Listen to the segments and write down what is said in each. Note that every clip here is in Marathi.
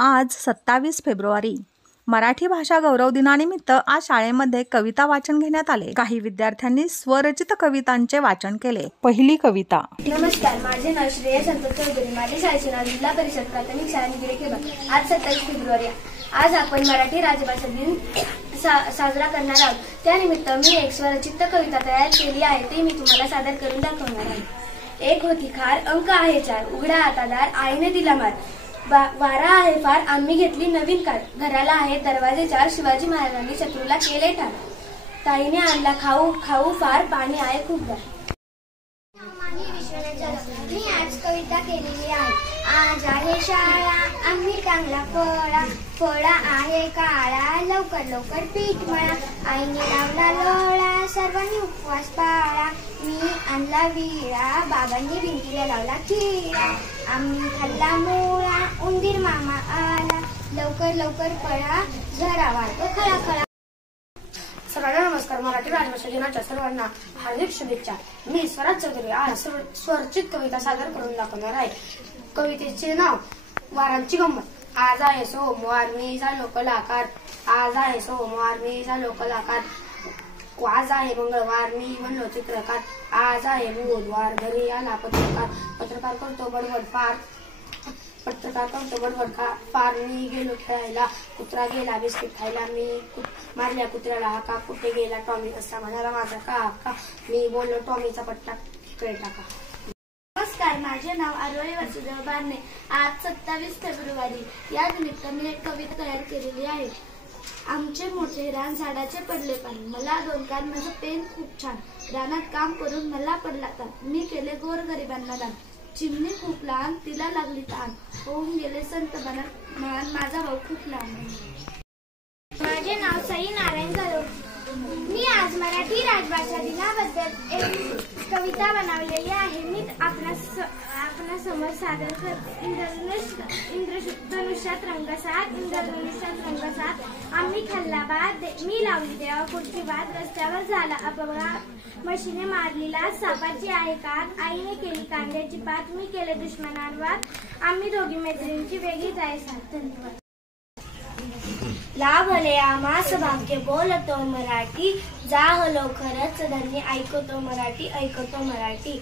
आज 27 फेब्रुवारी मराठी भाषा गौरव दिनानिमित्त आज शाळेमध्ये कविता वाचन घेण्यात आले। काही विद्यार्थ्यांनी स्वरचित कवितांचे वाचन केले। पहिली कविता। नमस्कार, माझे नाव श्रेया संतोष चौधरी, माझे शाळेचे नाव जिल्हा परिषद प्राथमिक शाळा निगडे। आज 27 फेब्रुवारी, आज आपण मराठी राजभाषा दिन साजरा करणार आहोत। त्यानिमित्त मी एक स्वरचित कविता तयार केली आहे, ती मी तुम्हाला सादर करून दाखवणार आहे। एक होती खार, अंक आहे 4, उघडा आता दार, आईने दिला मार, वारा आहे फार, आम्ही घेतली नवीन कार, घराला आहे दरवाजे 4, शिवाजी महाराजांनी शत्रूला केले ठार, ताईने आणला खाऊ खाऊ फार, पाणी आहे खूप गार। मी आज कविता केलेली आहे। आज आहे शाळा, आम्ही चांगला फळा, फळा आहे काळा, लवकर लवकर पीठ मळा, आईने लावला लोळा, सर्वांनी उपवास पाळा, मी आणला विळा, बाबांनी भिंतीला लावला खिळा, आम्ही खाल्ला मोळा, उंदीर मामा आला, लवकर लवकर पळा, झरा वाळतो खळा खळा। सर्वांना नमस्कार। मराठी राजभाषा दिनाच्या सर्वांना हार्दिक शुभेच्छा। मी स्वराज चौधरी आज स्वरचित कविता सादर करून दाखवणार आहे। कवितेचे नाव वारांची गंमत। आज आहे सोमवार, मी झालो कलाकार, आज आहे सोमवार, मी झालो कलाकार, आज आहे मंगळवार, मी बनलो चित्रकार, आज आहे बुधवार, घरी आला पत्रकार, पत्रकार करतो बडबड फार, पत्रकार करतो बडबड फार, मी गेलो खेळायला, कुत्रा गेला बिस्किट खायला, मी मारल्या कुत्र्याला हाका, कुठे गेला टॉमी, कसा म्हणाला माझा काका, मी बोललो टॉमीचा पट्टा इकडे टाका। नमस्कार, माझे नाव आरोही वसुदेव बारणे। आज 27 फेब्रुवारी या निमित्त मी एक कविता तयार केलेली आहे। आमचे मोठे रान, झाडाचे पडले पाणी, मला 2 कान, माझं पेन खूप छान, रानात काम करून मला पडला ताण, मी केले गोरगरिबांना दान, चिमणी खूप लहान, तिला लागली ताण, होऊन गेले संत मान, माझा भाऊ खूप लहान। माझे नाव सई नारायण करो। मी आज मराठी राजभाषा दिनाबद्दल एक कविता बनवलेली आहे। मी आपणासमोर सादर करते। इंद्रधनुष्यात रंग 7, इंद्रधनुष्यात रंग 7, आम्ही खाल्ला भात, मी लावली देवा पुढची बात, रस्त्यावर झाला अपघात, म्हशीने मारली लाज, सापाची आहे कात, आईने केली कांद्याची पात, मी केले दुश्मनांवर, आम्ही दोघी मैत्रिणींची वेगळी जाय साथ। धन्यवाद। लाभले आम्हास भाग्य, बोलतो मराठी, जाहलो खरंच धन्य, ऐकतो मराठी, ऐकतो मराठी।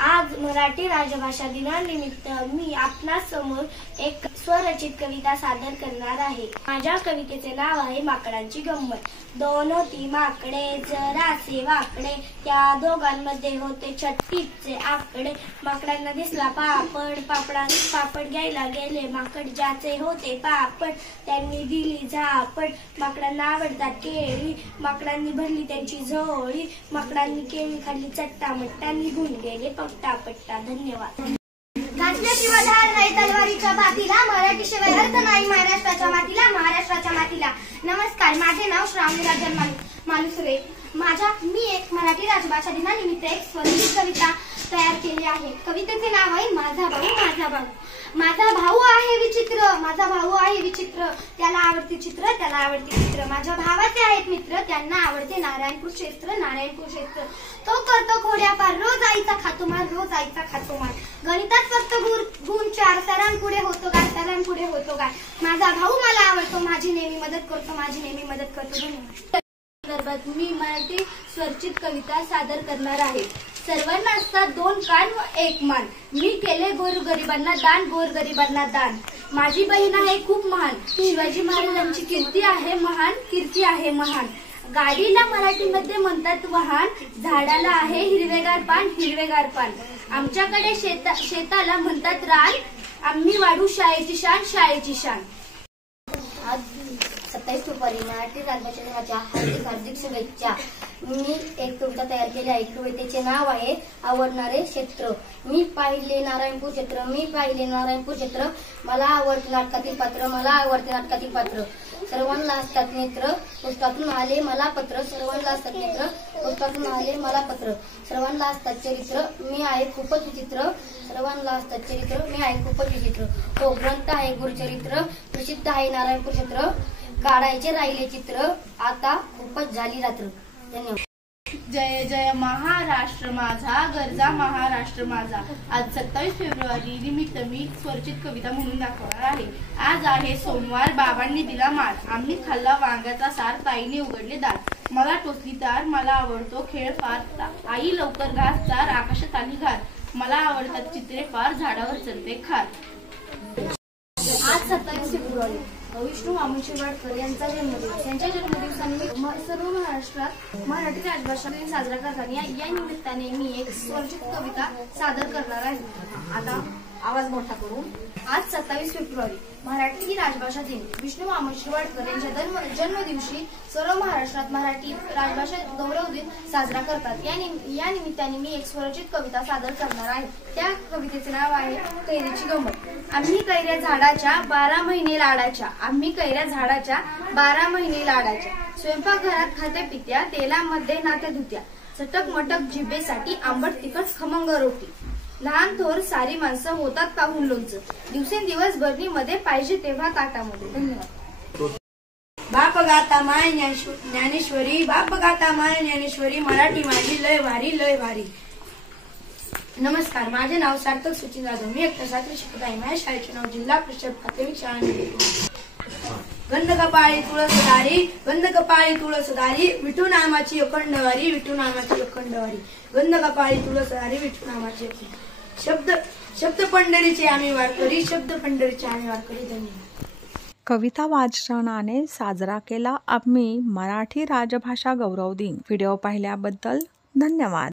आज मराठी राजभाषा दिनानिमित्त मी आपणासमोर एक स्वरचित कविता सादर करणार आहे। माझ्या कवितेचे नाव आहे माकडांची गंमत। 2 होती माकडे जरासे वाकडे, त्या दोघांमध्ये होते छत्तीसचे आकडे, माकडांना दिसला पापड, पापड घ्यायला गेले माकड, ज्याचे होते पापड त्यांनी दिली झापड, माकडांना आवडतात केळी, माकडांनी भरली त्यांची झोळी, माकडांनी केळी खाल्ली चट्टामट्टा, निघून गेले पट्टा पट्टा। धन्यवाद। घातल्याशिवाय धार नाही तलवारीच्या भातीला, मराठीशिवाय अर्थ नाही महाराष्ट्राच्या मातीला, महाराष्ट्राच्या मातीला। नमस्कार, माझे नाव श्रावणी राजन मालुसरे। मी एक मराठी राजभाषा दिनानिमित्त एक स्वरचित कविता तयार केली आहे। कवितेचे नाव आहे माझा भाऊ माझा भाऊ। माझा भाऊ आहे विचित्र, माझा भाऊ आहे विचित्र, त्याला आवडते चित्र, त्याला आवडते चित्र, माझ्या भावाचे आहेत मित्र, त्यांना आवडते नारायणपूर क्षेत्र, नारायणपूर क्षेत्र, तो करतो खोड्यापार, रोज आईचा खातो मार, रोज आईचा खातो मार, गणितात फक्त गुण 4, सरांपुढे होतो काय, सरांपुढे होतो काय, माझा भाऊ मला आवडतो, माझी नेहमी मदत करतो, माझी नेहमी मदत करतो। धन्यवाद। संदर्भात मी मराठी स्वरचित कविता सादर करणार आहे। सर्वांना असतात 2 कान व 1 मान, मी केले गोरगरिबांना दान, गोरगरिबांना दान, माझी बहीण आहे खूप महान, शिवाजी महाराजांची कीर्ती आहे महान, कीर्ती आहे महान, गाडीला मराठीमध्ये म्हणतात वाहन, झाडाला आहे हिरवेगार पान, हिरवेगार पान, आमच्याकडे शेताला म्हणतात रान, आम्ही वाढू शाळेची शान, शाळेची शान। आज 27 फेब्रुवारी मराठी राजभाषा दिनाच्या हार्दिक हार्दिक शुभेच्छा। मी एक कविता तयार केली आहे। कवितेचे नाव आहे आवडणारे क्षेत्र। मी पाहिले नारायणपूर क्षेत्र, मी पाहिले नारायणपूर क्षेत्र, मला आवडते नाटकातील पात्र, मला आवडते नाटकातील पात्र, सर्वांना असतात नेत्र, पुस्तकातून आले मला पत्र, सर्वांना असतात नेत्र, पुस्तकातून आले मला पत्र, सर्वांना असतात चरित्र, मी आहे खूपच विचित्र, सर्वांना असतात चरित्र, मी आहे खूपच विचित्र, हो ग्रंथ आहे गुरुचरित्र, प्रसिद्ध आहे नारायणपूर क्षेत्र, काढायचे राहिले चित्र, आता खूपच झाली रात्र। धन्यवाद। जय जय महाराष्ट्र माझा, गरजा महाराष्ट्र माझा. आज 27 फेब्रुवारी निमित्त मी स्वरचित कविता म्हणून दाखवणार आहे. आज आहे सोमवार, बाबांनी दिला मार, आम्ही खाल्ला वांग्याचा सार, ताईने उघडले दार. मला टोचली तार, मला आवडतो खेळ फार, आई लवकर घास चार, आकाशात आली घार. मला आवडतात चित्रे फार, झाडावर चढते खार. आज 27 फेब्रुवारी विष्णू वामन शिरवाडकर यांचा जन्मदिवस. त्यांच्या जन्मदिवसानिमित्त सर्व महाराष्ट्रात मराठी राजभाषा दिन साजरा करतात. या निमित्ताने मी एक स्वरचित कविता सादर करणार आहे. आता आवाज मोठा करून. आज 27 फेब्रुवारी मराठी ही राजभाषा दिन. विष्णू वामन शिरवाडकर यांच्या जन्मदिवशी सर्व महाराष्ट्रात मराठी राजभाषा गौरव दिन साजरा करतात. या निमित्ताने मी एक स्वरचित कविता सादर करणार आहे. त्या कवितेचे नाव आहे कैरीची गंमत. आम्ही कैऱ्या झाडाच्या 12 महिने लाडाच्या, आम्ही कैऱ्या झाडाच्या 12 महिने लाडाच्या, स्वयंपाकघरात खात्या पित्या, तेलामध्ये नात्या धुत्या, चटक मटक जिभेसाठी आंबट तिखट खमंग रोटी. लहान थोर सारी माणसं होतात पाहून लोणचं, दिवसेंदिवस भरणीमध्ये पाहिजे तेव्हा ताटामध्ये. धन्यवाद. बाप गाता माय ज्ञानेश्वरी, बाप गाता माय ज्ञानेश्वरी, मराठी माझी लय भारी लय भारी. नमस्कार, माझे नाव सार्थक सचिन जाधव. मी 7वी शिकत आहे. माझ्या शाळेचे नाव जिल्हा परिषद प्राथमिक शाळा निवेदिता. गंध कपाळी तुळसदारी, गंध कपाळी तुळसदारी, विठू नामाची अखंडवारी, विठू नामाची अखंडवारी. गंध कपाळी तुळसदारी, विठू नामाची शब्द पंढरीचे आम्ही वारकरी, शब्द पंढरीचे आम्ही वारकरी. धन्यवाद. कविता वाचनाने साजरा केला आम्ही मराठी राजभाषा गौरव दिन. व्हिडिओ पाहिल्याबद्दल धन्यवाद.